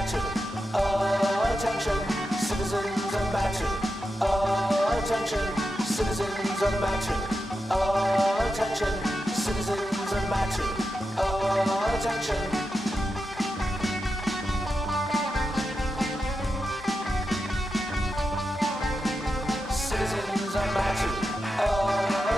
matter. Attention, citizens of matter. Attention, citizens of matter. Attention, citizens of matter. Attention. Citizens of matter.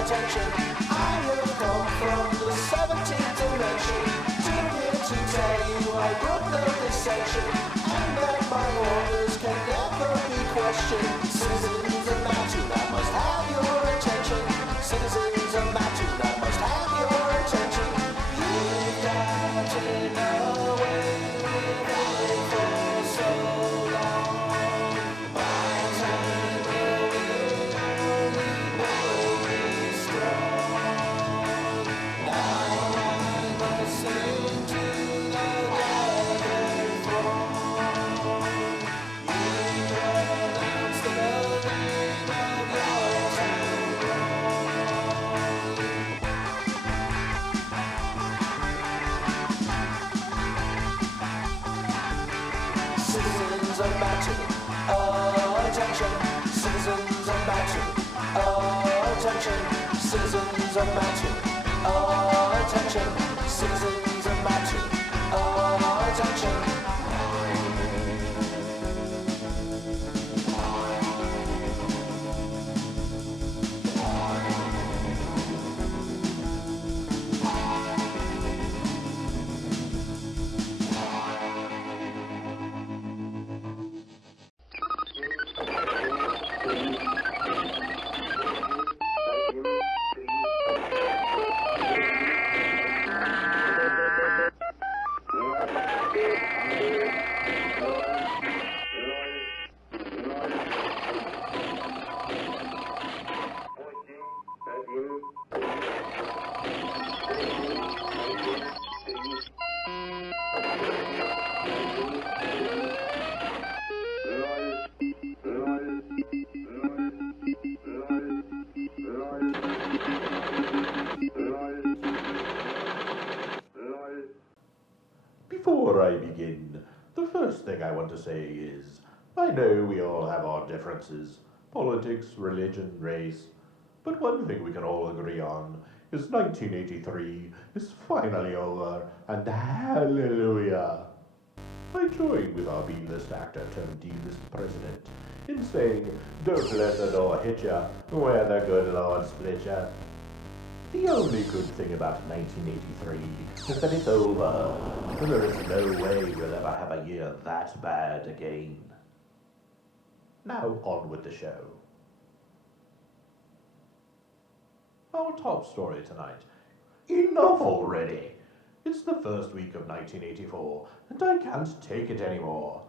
Attention. I have come from the 17th dimension to here to tell you I broke the dissension and that my orders can never be questioned. Citizens of matter, I must have your attention. Citizens of matter, I must have your attention. You've gotten away with it for so long. My time will only make me strong. Now I must sing to the gathered throng. You pronounce the name of your town. Citizens of matter, attention. Citizens of matter, attention. Citizens of matter, attention. Citizens of matter, attention. Before I begin, the first thing I want to say is, I know we all have our differences, politics, religion, race, but one thing we can all agree on is 1983 is finally over, and hallelujah! I join with our B-list actor turned D-list president in saying, don't let the door hit ya, where the good Lord split ya. The only good thing about 1983 is that it's over, and there is no way we'll ever have a year that bad again. Now on with the show. Our top story tonight. Enough already! It's the first week of 1984, and I can't take it anymore.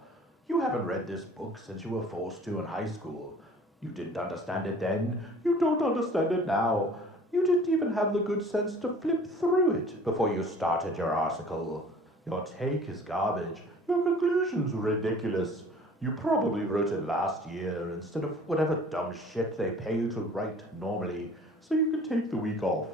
You haven't read this book since you were forced to in high school. You didn't understand it then, you don't understand it now. You didn't even have the good sense to flip through it before you started your article. Your take is garbage. Your conclusion's ridiculous. You probably wrote it last year instead of whatever dumb shit they pay you to write normally, so you can take the week off.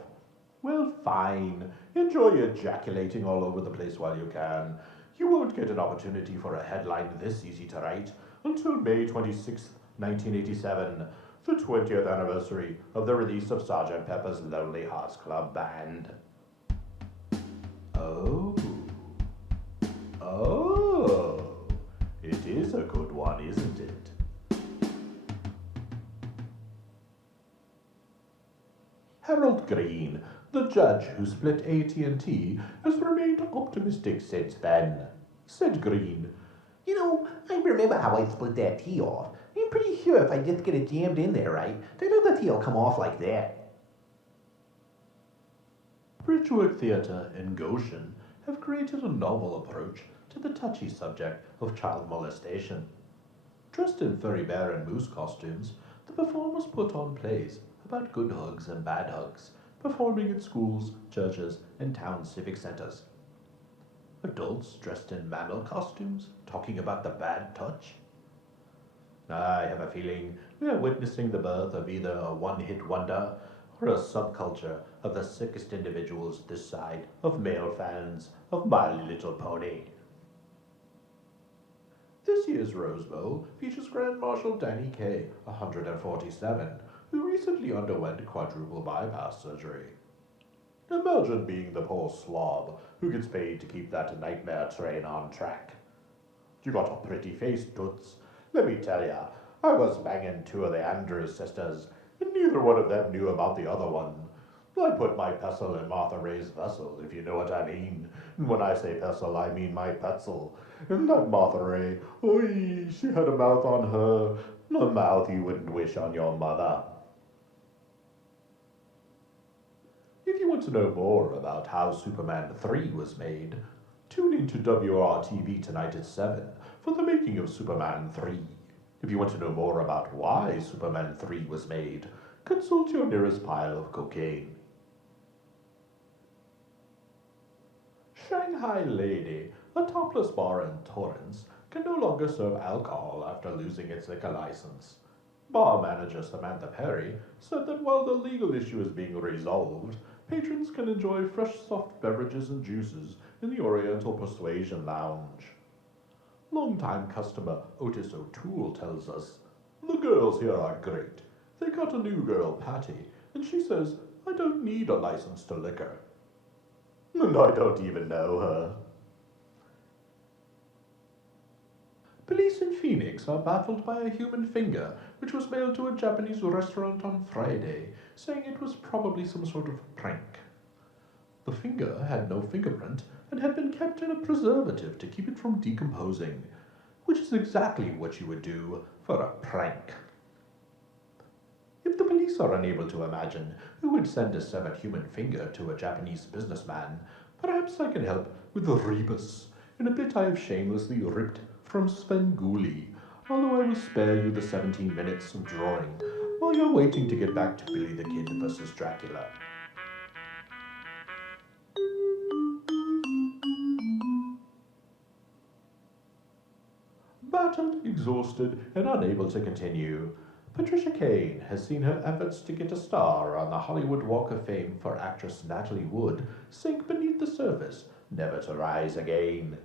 Well, fine. Enjoy ejaculating all over the place while you can. You won't get an opportunity for a headline this easy to write until May 26th, 1987. The 20th anniversary of the release of Sgt. Pepper's Lonely Hearts Club Band. Oh, it is a good one, isn't it? Harold Green, the judge who split AT&T, has remained optimistic since then. Said Green, You know, I remember how I split that T off. I'm pretty sure if I just get it jammed in there right, the other T will come off like that. Bridgeworth Theatre in Goshen have created a novel approach to the touchy subject of child molestation. Dressed in furry bear and moose costumes, the performers put on plays about good hugs and bad hugs, performing in schools, churches, and town civic centers. Adults dressed in mammal costumes, talking about the bad touch. I have a feeling we are witnessing the birth of either a one-hit wonder or a subculture of the sickest individuals this side of male fans of My Little Pony. year's Rose Bowl features Grand Marshal Danny Kaye, 147, who recently underwent quadruple bypass surgery. Imagine being the poor slob who gets paid to keep that nightmare train on track. You got a pretty face, Toots. Let me tell ya, I was banging two of the Andrews sisters, and neither one of them knew about the other one. I put my pestle in Martha Ray's vessel, if you know what I mean. And when I say pestle, I mean my petzl. And that Martha Ray, oi, she had a mouth on her, a mouth you wouldn't wish on your mother. If you want to know more about how Superman 3 was made, tune into WRTV tonight at 7 for the making of Superman 3. If you want to know more about why Superman 3 was made, consult your nearest pile of cocaine. Shanghai Lady, a topless bar in Torrance, can no longer serve alcohol after losing its liquor license. Bar manager Samantha Perry said that while the legal issue is being resolved, patrons can enjoy fresh soft beverages and juices in the Oriental Persuasion Lounge. Longtime customer Otis O'Toole tells us, "The girls here are great. They got a new girl, Patty, and she says, I don't need a license to liquor. And I don't even know her." Police in Phoenix are baffled by a human finger which was mailed to a Japanese restaurant on Friday, saying it was probably some sort of prank. The finger had no fingerprint and had been kept in a preservative to keep it from decomposing, which is exactly what you would do for a prank. If the police are unable to imagine who would send a severed human finger to a Japanese businessman, perhaps I can help with the rebus in a bit I have shamelessly ripped from Svengoolie, although I will spare you the 17 minutes of drawing while you're waiting to get back to Billy the Kid versus Dracula. Battered, exhausted, and unable to continue, Patricia Kane has seen her efforts to get a star on the Hollywood Walk of Fame for actress Natalie Wood sink beneath the surface, never to rise again.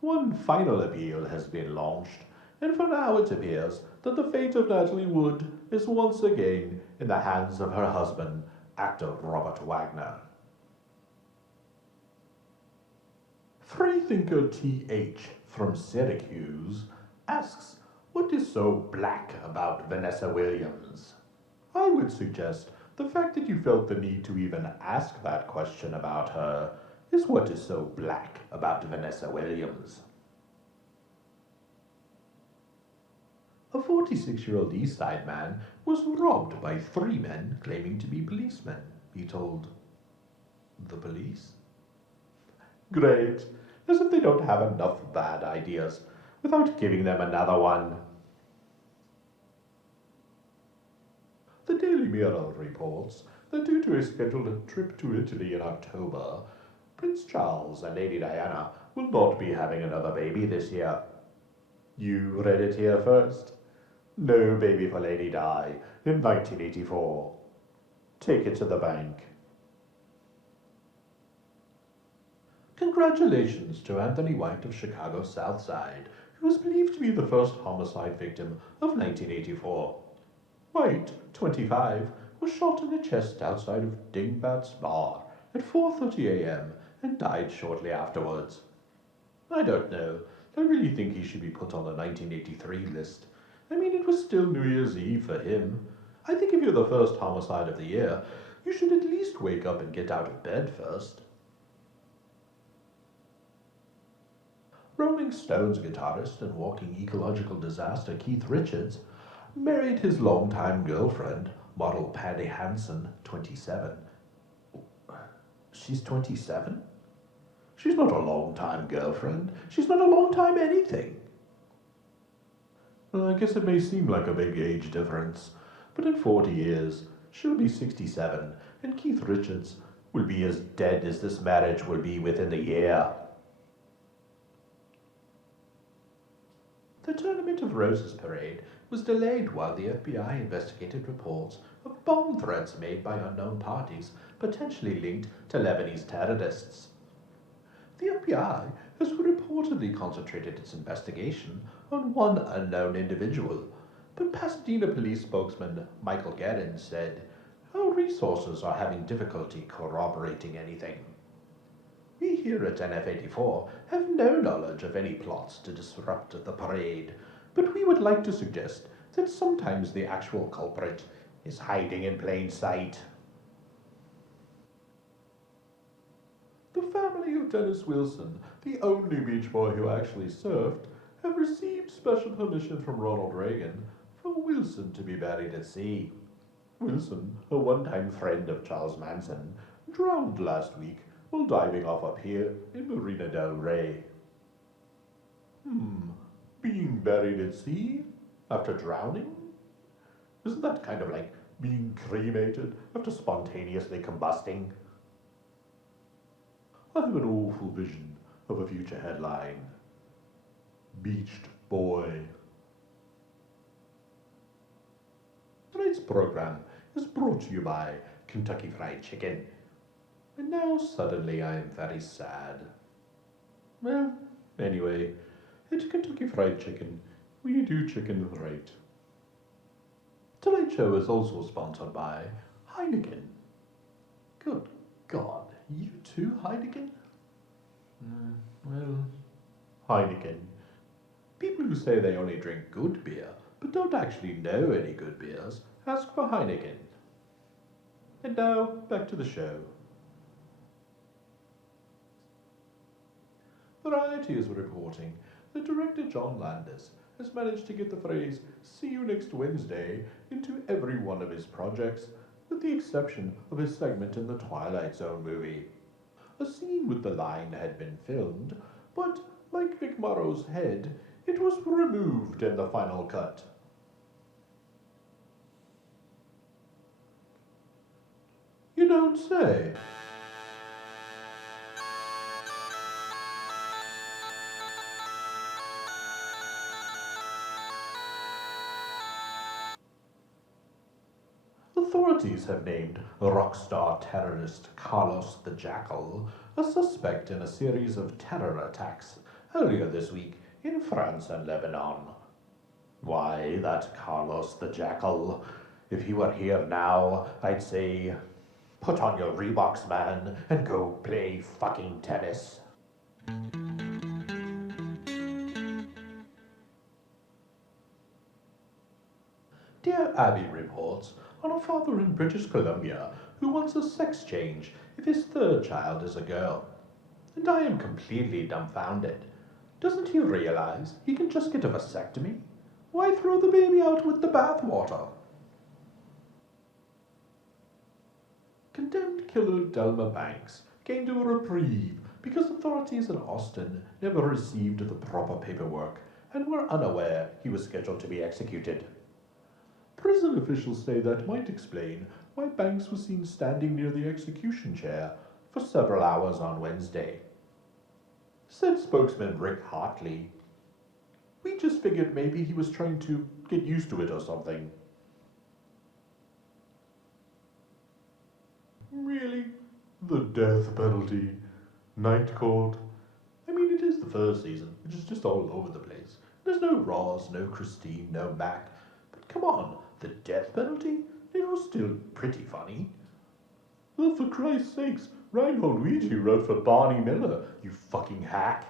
One final appeal has been launched, and for now it appears that the fate of Natalie Wood is once again in the hands of her husband, actor Robert Wagner. Freethinker T.H. from Syracuse asks, what is so black about Vanessa Williams? I would suggest the fact that you felt the need to even ask that question about her is what is so black about Vanessa Williams. A 46-year-old East Side man was robbed by 3 men claiming to be policemen, he told the police. Great, as if they don't have enough bad ideas without giving them another one. The Daily Mirror reports that due to a scheduled trip to Italy in October, Prince Charles and Lady Diana will not be having another baby this year. You read it here first. No baby for Lady Di in 1984. Take it to the bank. Congratulations to Anthony White of Chicago's South Side, who is believed to be the first homicide victim of 1984. White, 25, was shot in the chest outside of Dingbat's Bar at 4:30 a.m. and died shortly afterwards. I don't know. I really think he should be put on the 1983 list. I mean, it was still New Year's Eve for him. I think if you're the first homicide of the year, you should at least wake up and get out of bed first. Rolling Stones guitarist and walking ecological disaster Keith Richards married his longtime girlfriend, model Patty Hansen, 27. She's 27? She's not a long-time girlfriend. She's not a long-time anything. I guess it may seem like a big age difference, but in 40 years, she'll be 67, and Keith Richards will be as dead as this marriage will be within the year. The Tournament of Roses parade was delayed while the FBI investigated reports of bomb threats made by unknown parties potentially linked to Lebanese terrorists. The FBI has reportedly concentrated its investigation on one unknown individual, but Pasadena police spokesman Michael Guerin said, "Our resources are having difficulty corroborating anything. We here at NF84 have no knowledge of any plots to disrupt the parade, but we would like to suggest that sometimes the actual culprit is hiding in plain sight." The family of Dennis Wilson, the only beach boy who actually surfed, have received special permission from Ronald Reagan for Wilson to be buried at sea. Wilson, a one-time friend of Charles Manson, drowned last week while diving off a pier in Marina del Rey. Being buried at sea after drowning? Isn't that kind of like being cremated after spontaneously combusting? I have an awful vision of a future headline. Beached Boy. Tonight's program is brought to you by Kentucky Fried Chicken. And now suddenly I am very sad. Well, anyway, at Kentucky Fried Chicken, we do chicken right. Tonight's show is also sponsored by Heineken. Good God, you too, Heineken? Well, Heineken. People who say they only drink good beer, but don't actually know any good beers, ask for Heineken. And now, back to the show. Variety is reporting that director John Landis has managed to get the phrase "see you next Wednesday" into every one of his projects, with the exception of his segment in the Twilight Zone movie. A scene with the line had been filmed, but like Vic Morrow's head, it was removed in the final cut. You don't say. Authorities have named rock star terrorist Carlos-the-Jackal a suspect in a series of terror attacks earlier this week in France and Lebanon. Why, that Carlos-the-Jackal. If he were here now, I'd say, put on your Reeboks, man, and go play fucking tennis. Dear Abby reports on a father in British Columbia who wants a sex change if his third child is a girl. And I am completely dumbfounded. Doesn't he realize he can just get a vasectomy? Why throw the baby out with the bathwater? Condemned killer Delma Banks gained a reprieve because authorities in Austin never received the proper paperwork and were unaware he was scheduled to be executed. Prison officials say that might explain why Banks was seen standing near the execution chair for several hours on Wednesday. Said spokesman Rick Hartley, "We just figured maybe he was trying to get used to it or something." Really? The death penalty? Night court? I mean, it is the first season, which is just all over the place. There's no Ross, no Christine, no Mac. But come on, the death penalty? It was still pretty funny. Well, for Christ's sakes, Reinhold Luigi wrote for Barney Miller, you fucking hack.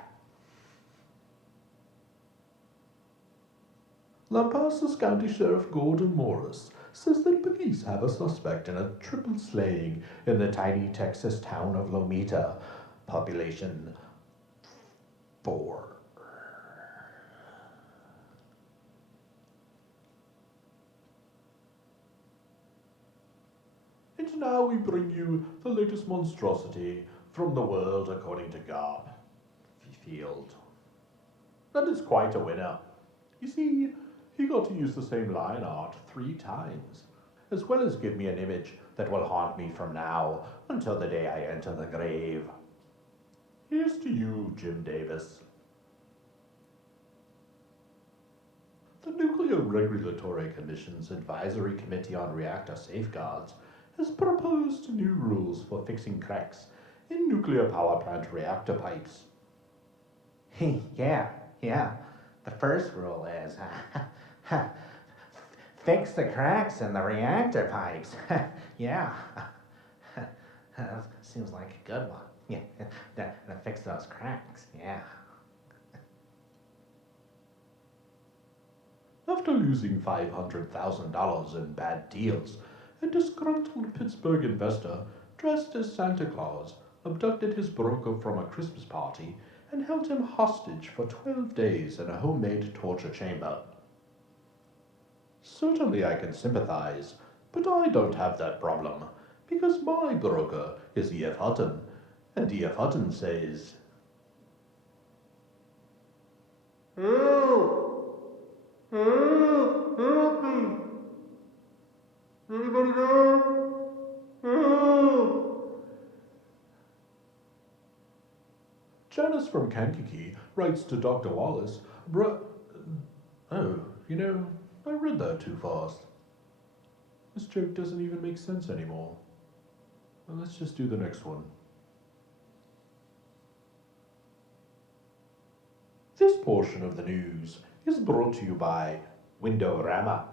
Lampasas County Sheriff Gordon Morris says that police have a suspect in a triple slaying in the tiny Texas town of Lomita, population 4. And now we bring you the latest monstrosity from the world according to Garb Field. That is quite a winner. You see, he got to use the same line art 3 times, as well as give me an image that will haunt me from now until the day I enter the grave. Here's to you, Jim Davis. The Nuclear Regulatory Commission's Advisory Committee on Reactor Safeguards has proposed new rules for fixing cracks in nuclear power plant reactor pipes. Yeah. The first rule is fix the cracks in the reactor pipes. Yeah. Seems like a good one. Yeah, fix those cracks. Yeah. After losing $500,000 in bad deals, a disgruntled Pittsburgh investor dressed as Santa Claus abducted his broker from a Christmas party and held him hostage for 12 days in a homemade torture chamber. Certainly I can sympathize, but I don't have that problem, because my broker is E.F. Hutton, and E.F. Hutton says, help me! Anybody there? Help! Janice from Kankakee writes to Dr. Wallace, I read that too fast. This joke doesn't even make sense anymore. Well, let's just do the next one. This portion of the news is brought to you by Windorama.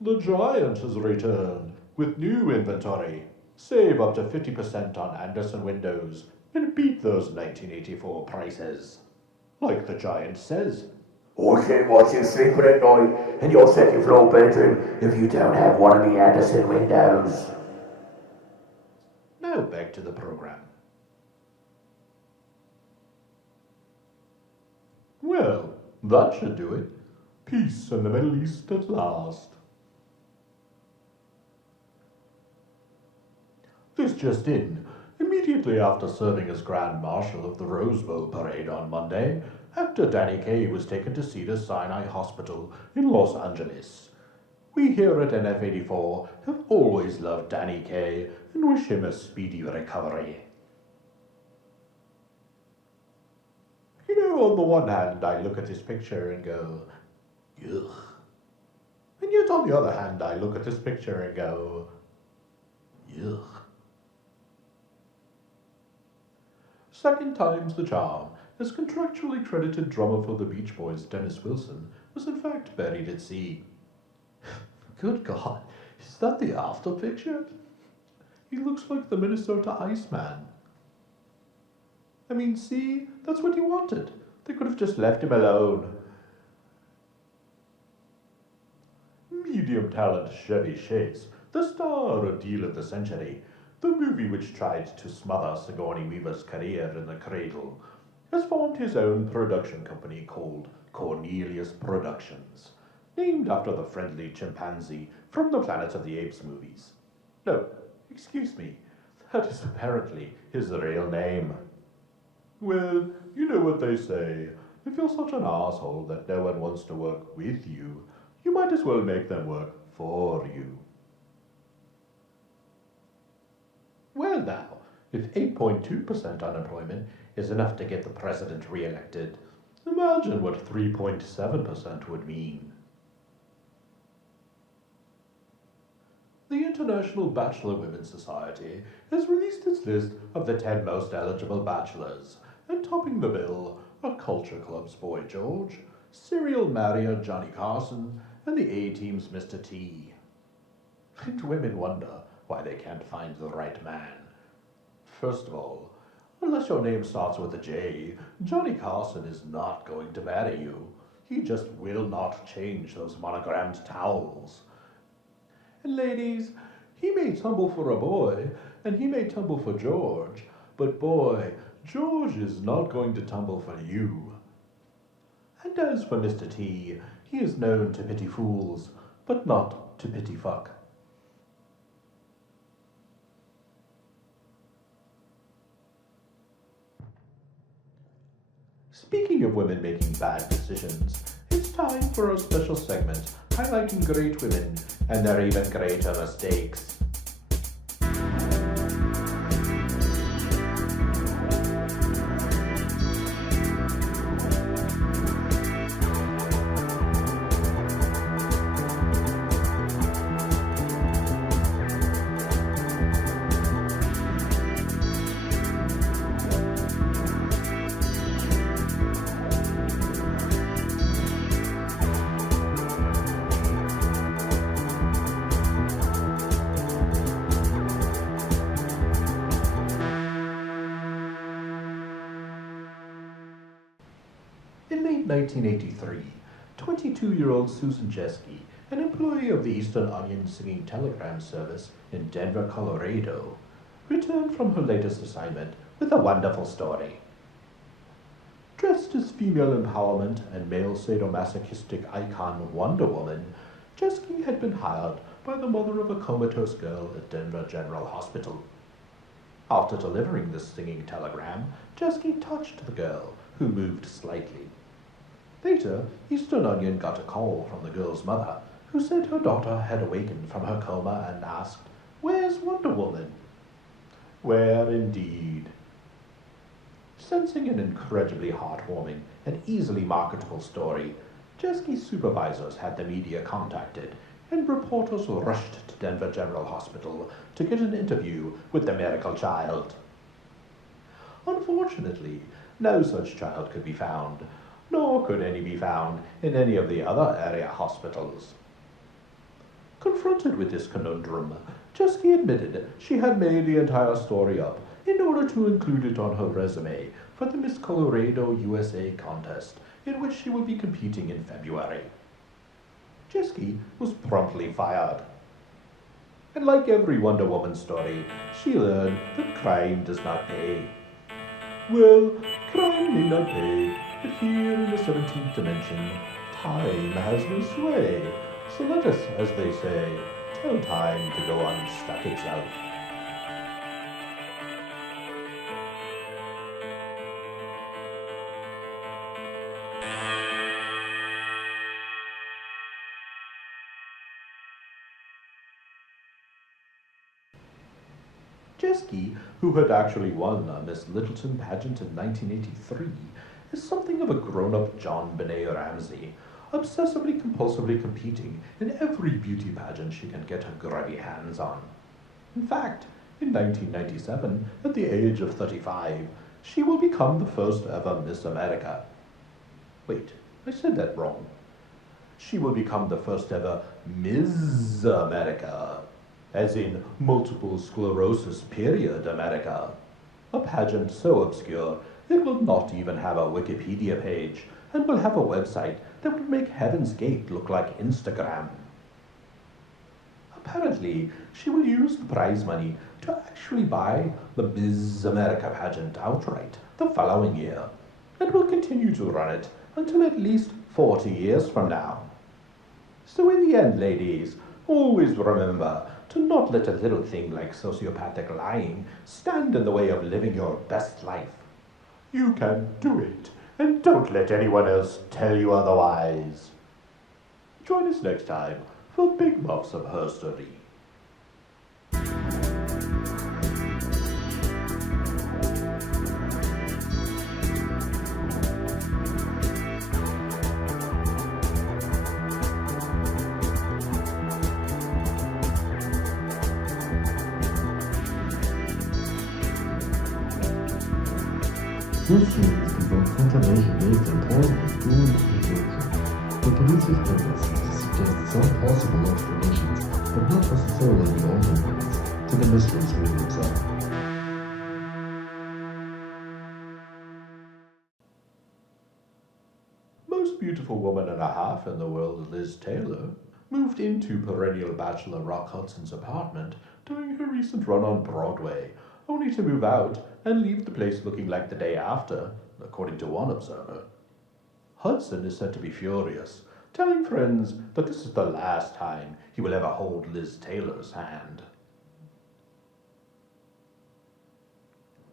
The Giant has returned with new inventory. Save up to 50% on Anderson windows and beat those 1984 prices. Like the Giant says, I can't watch you sleeping at night in your second floor bedroom if you don't have one of the Anderson windows. now back to the program. Well, that should do it. Peace in the Middle East at last. This just in. Immediately after serving as Grand Marshal of the Rose Bowl Parade on Monday, actor Danny Kaye was taken to Cedars-Sinai Hospital in Los Angeles. We here at NF84 have always loved Danny Kaye and wish him a speedy recovery. You know, on the one hand, I look at this picture and go, ugh. And yet on the other hand, I look at this picture and go, ugh. Second time's the charm, as contractually credited drummer for the Beach Boys Dennis Wilson was in fact buried at sea. Good God, is that the after picture? He looks like the Minnesota Iceman. I mean, see, that's what he wanted. They could have just left him alone. Medium talent Chevy Chase, the star ordeal of the century, the movie which tried to smother Sigourney Weaver's career in the cradle, has formed his own production company called Cornelius Productions, named after the friendly chimpanzee from the Planet of the Apes movies. No, excuse me, that is apparently his real name. Well, you know what they say. If you're such an asshole that no one wants to work with you, you might as well make them work for you. Well now, if 8.2% unemployment is enough to get the president re-elected, imagine what 3.7% would mean. The International Bachelor Women's Society has released its list of the 10 most eligible bachelors, and topping the bill are Culture Club's Boy George, serial marrier Johnny Carson, and the A-Team's Mr. T. And women wonder why they can't find the right man. First of all, unless your name starts with a J, Johnny Carson is not going to marry you. He just will not change those monogrammed towels. And ladies, he may tumble for a boy, and he may tumble for George, but boy, George is not going to tumble for you. And as for Mr. T, he is known to pity fools, but not to pity fuck. Speaking of women making bad decisions, it's time for a special segment highlighting great women and their even greater mistakes. 1983, 22-year-old Susan Jeske, an employee of the Eastern Onion Singing Telegram Service in Denver, Colorado, returned from her latest assignment with a wonderful story. Dressed as female empowerment and male sadomasochistic icon Wonder Woman, Jeske had been hired by the mother of a comatose girl at Denver General Hospital. After delivering this singing telegram, Jeske touched the girl, who moved slightly. Later, Eastern Onion got a call from the girl's mother, who said her daughter had awakened from her coma and asked, "Where's Wonder Woman?" Where indeed? Sensing an incredibly heartwarming and easily marketable story, Jeske's supervisors had the media contacted, and reporters rushed to Denver General Hospital to get an interview with the miracle child. Unfortunately, no such child could be found, nor could any be found in any of the other area hospitals. Confronted with this conundrum, Jeske admitted she had made the entire story up in order to include it on her resume for the Miss Colorado USA contest, in which she will be competing in February. Jeske was promptly fired. And like every Wonder Woman story, she learned that crime does not pay. Well, crime may not pay, but here in the 17th dimension, time has no sway. So let us, as they say, tell time to go unstuck itself. Jeske, who had actually won a Miss Littleton pageant in 1983, is something of a grown-up John Benet Ramsey, obsessively compulsively competing in every beauty pageant she can get her grubby hands on. In fact, in 1997, at the age of 35, she will become the first ever Miss America. Wait, I said that wrong. She will become the first ever Ms. America, as in multiple sclerosis period America. A pageant so obscure it will not even have a Wikipedia page, and will have a website that would make Heaven's Gate look like Instagram. Apparently, she will use the prize money to actually buy the Ms. America pageant outright the following year, and will continue to run it until at least 40 years from now. So in the end, ladies, always remember to not let a little thing like sociopathic lying stand in the way of living your best life. You can do it, and don't let anyone else tell you otherwise. Join us next time for Big Muffs of Herstory. This series contains information based on time, experience, and culture. The producer's purpose is to suggest some possible explanations, but not necessarily the only ones, to the mysteries within itself. Most beautiful woman and a half in the world, Liz Taylor, moved into perennial bachelor Rock Hudson's apartment during her recent run on Broadway, only to move out and leave the place looking like the day after, according to one observer. Hudson is said to be furious, telling friends that this is the last time he will ever hold Liz Taylor's hand.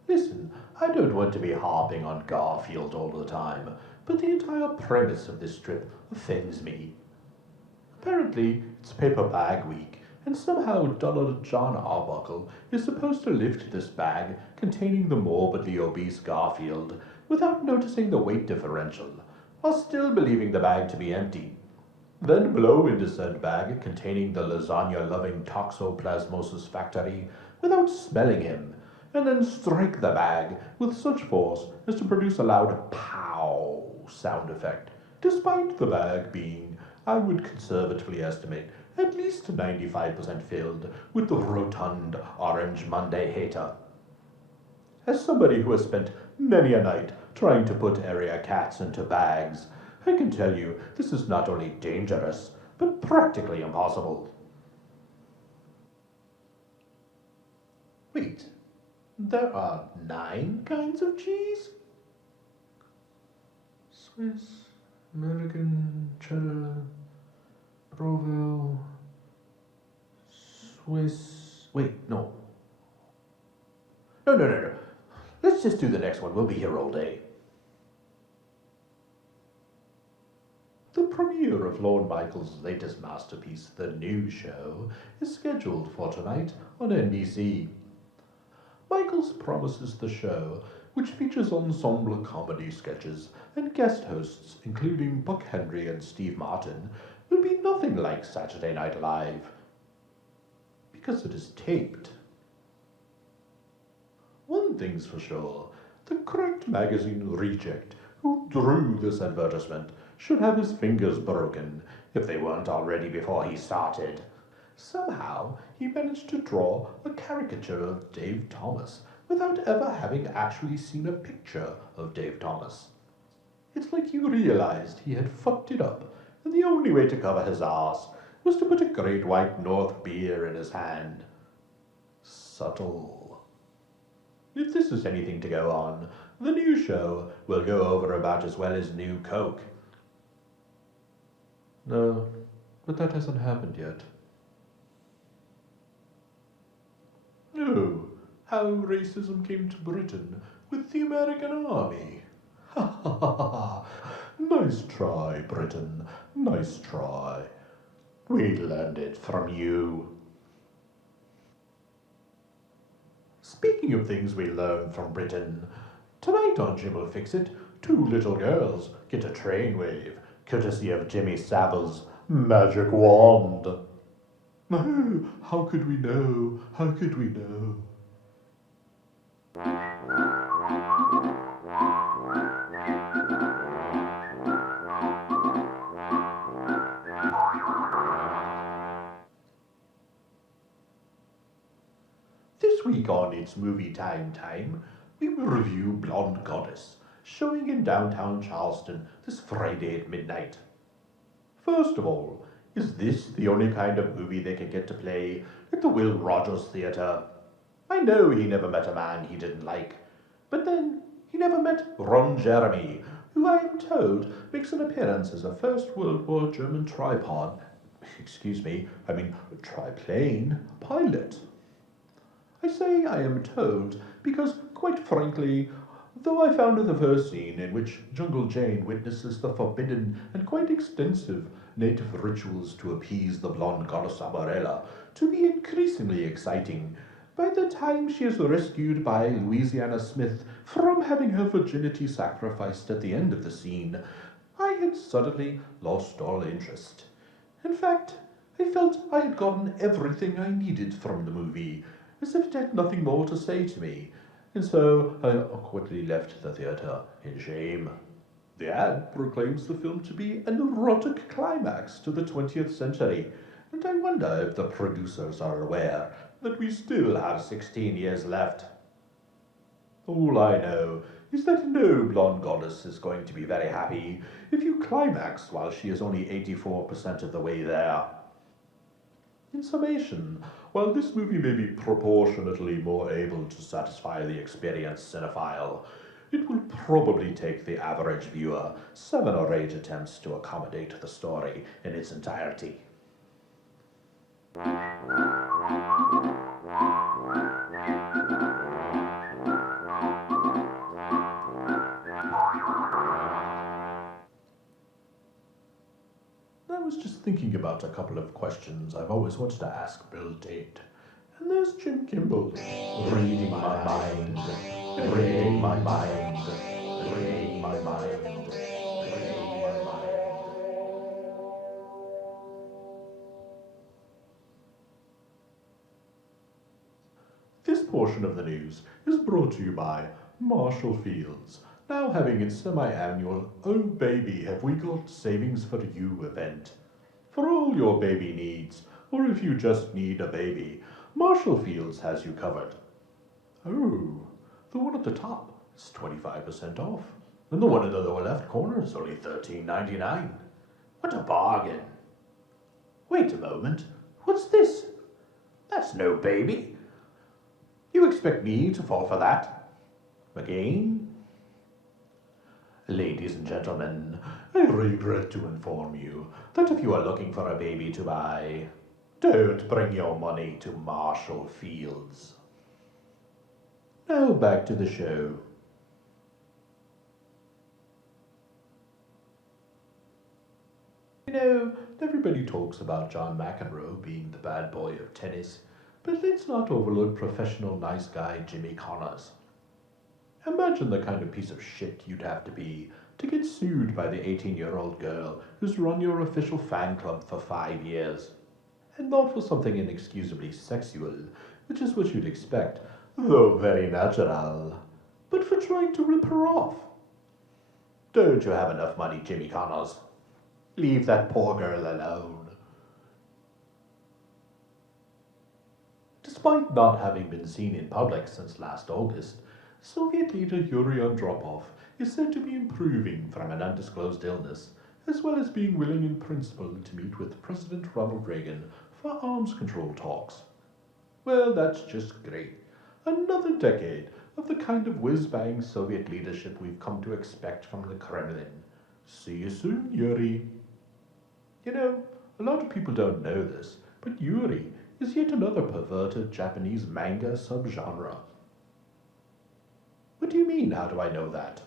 Listen, I don't want to be harping on Garfield all the time, but the entire premise of this strip offends me. Apparently, it's Paper Bag Week, and somehow Donald John Arbuckle is supposed to lift this bag containing the morbidly obese Garfield without noticing the weight differential, while still believing the bag to be empty. Then blow into said bag containing the lasagna-loving Toxoplasmosis factory without smelling him, and then strike the bag with such force as to produce a loud pow sound effect, despite the bag being, I would conservatively estimate, at least 95% filled with the rotund Orange Monday hater. As somebody who has spent many a night trying to put area cats into bags, I can tell you this is not only dangerous, but practically impossible. Wait, there are 9 kinds of cheese? Swiss, American, cheddar, Provel, Swiss. Wait, no. No. Let's just do the next one. We'll be here all day. The premiere of Lorne Michaels' latest masterpiece, The New Show, is scheduled for tonight on NBC. Michaels promises the show, which features ensemble comedy sketches and guest hosts including Buck Henry and Steve Martin, will be nothing like Saturday Night Live, because it is taped. One thing's for sure, the correct magazine Reject, who drew this advertisement, should have his fingers broken, if they weren't already before he started. Somehow, he managed to draw a caricature of Dave Thomas without ever having actually seen a picture of Dave Thomas. It's like he realized he had fucked it up, and the only way to cover his ass was to put a Great White North beer in his hand. Subtle. If this is anything to go on, the new show will go over about as well as New Coke. No, but that hasn't happened yet. Oh, how racism came to Britain with the American Army. Ha ha ha ha. Nice try, Britain. Nice try. We learned it from you. Speaking of things we learned from Britain, tonight on Jim'll Fix It, 2 little girls get a train wave, courtesy of Jimmy Savile's magic wand. Oh, how could we know? How could we know? This week on It's Movie Time, we will review Blonde Goddess, showing in downtown Charleston this Friday at midnight. First of all, is this the only kind of movie they can get to play at the Will Rogers Theatre? I know he never met a man he didn't like, but then he never met Ron Jeremy, who I am told makes an appearance as a First World War German triplane pilot. I say I am told because, quite frankly, though I found the first scene in which Jungle Jane witnesses the forbidden and quite extensive native rituals to appease the blonde goddess Amarella to be increasingly exciting, by the time she is rescued by Louisiana Smith from having her virginity sacrificed at the end of the scene, I had suddenly lost all interest. In fact, I felt I had gotten everything I needed from the movie, as if it had nothing more to say to me, and so I awkwardly left the theatre in shame. The ad proclaims the film to be an erotic climax to the 20th century, and I wonder if the producers are aware that we still have 16 years left. All I know is that no blonde goddess is going to be very happy if you climax while she is only 84% of the way there. In summation, while this movie may be proportionately more able to satisfy the experienced cinephile, it will probably take the average viewer 7 or 8 attempts to accommodate the story in its entirety. I was just thinking about a couple of questions I've always wanted to ask Bill Tate. And there's Jim Kimball, reading my mind, reading my mind, reading my mind, reading my mind. This portion of the news is brought to you by Marshall Fields, now having its semi-annual Oh Baby Have We Got Savings For You event. For all your baby needs, or if you just need a baby, Marshall Fields has you covered. Oh, the one at the top is 25% off. And the one in the lower left corner is only $13.99. What a bargain. Wait a moment. What's this? That's no baby. You expect me to fall for that? Again? Ladies and gentlemen, I regret to inform you that if you are looking for a baby to buy, don't bring your money to Marshall Fields. Now back to the show. You know, everybody talks about John McEnroe being the bad boy of tennis, but let's not overlook professional nice guy Jimmy Connors. Imagine the kind of piece of shit you'd have to be to get sued by the 18-year-old girl who's run your official fan club for 5 years. And not for something inexcusably sexual, which is what you'd expect, though very natural, but for trying to rip her off. Don't you have enough money, Jimmy Connors? Leave that poor girl alone. Despite not having been seen in public since last August, Soviet leader Yuri Andropov is said to be improving from an undisclosed illness, as well as being willing in principle to meet with President Ronald Reagan for arms control talks. Well, that's just great. Another decade of the kind of whiz-bang Soviet leadership we've come to expect from the Kremlin. See you soon, Yuri. You know, a lot of people don't know this, but Yuri is yet another perverted Japanese manga subgenre. What do you mean, how do I know that?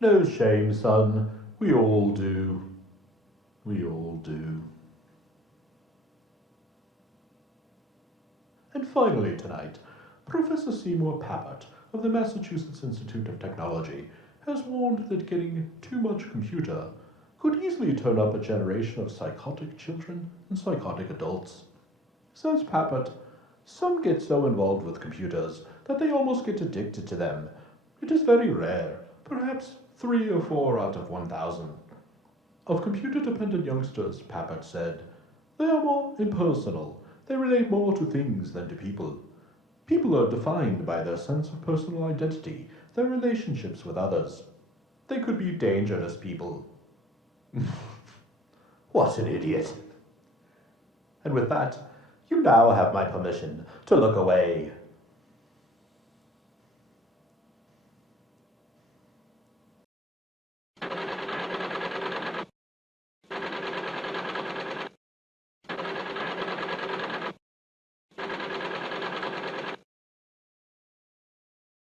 No shame, son. We all do. We all do. And finally tonight, Professor Seymour Papert of the Massachusetts Institute of Technology has warned that getting too much computer could easily turn up a generation of psychotic children and psychotic adults. Says Papert, some get so involved with computers that they almost get addicted to them. It is very rare, perhaps 3 or 4 out of 1,000. Of computer-dependent youngsters, Papert said, they are more impersonal. They relate more to things than to people. People are defined by their sense of personal identity, their relationships with others. They could be dangerous people. What an idiot. And with that, you now have my permission to look away.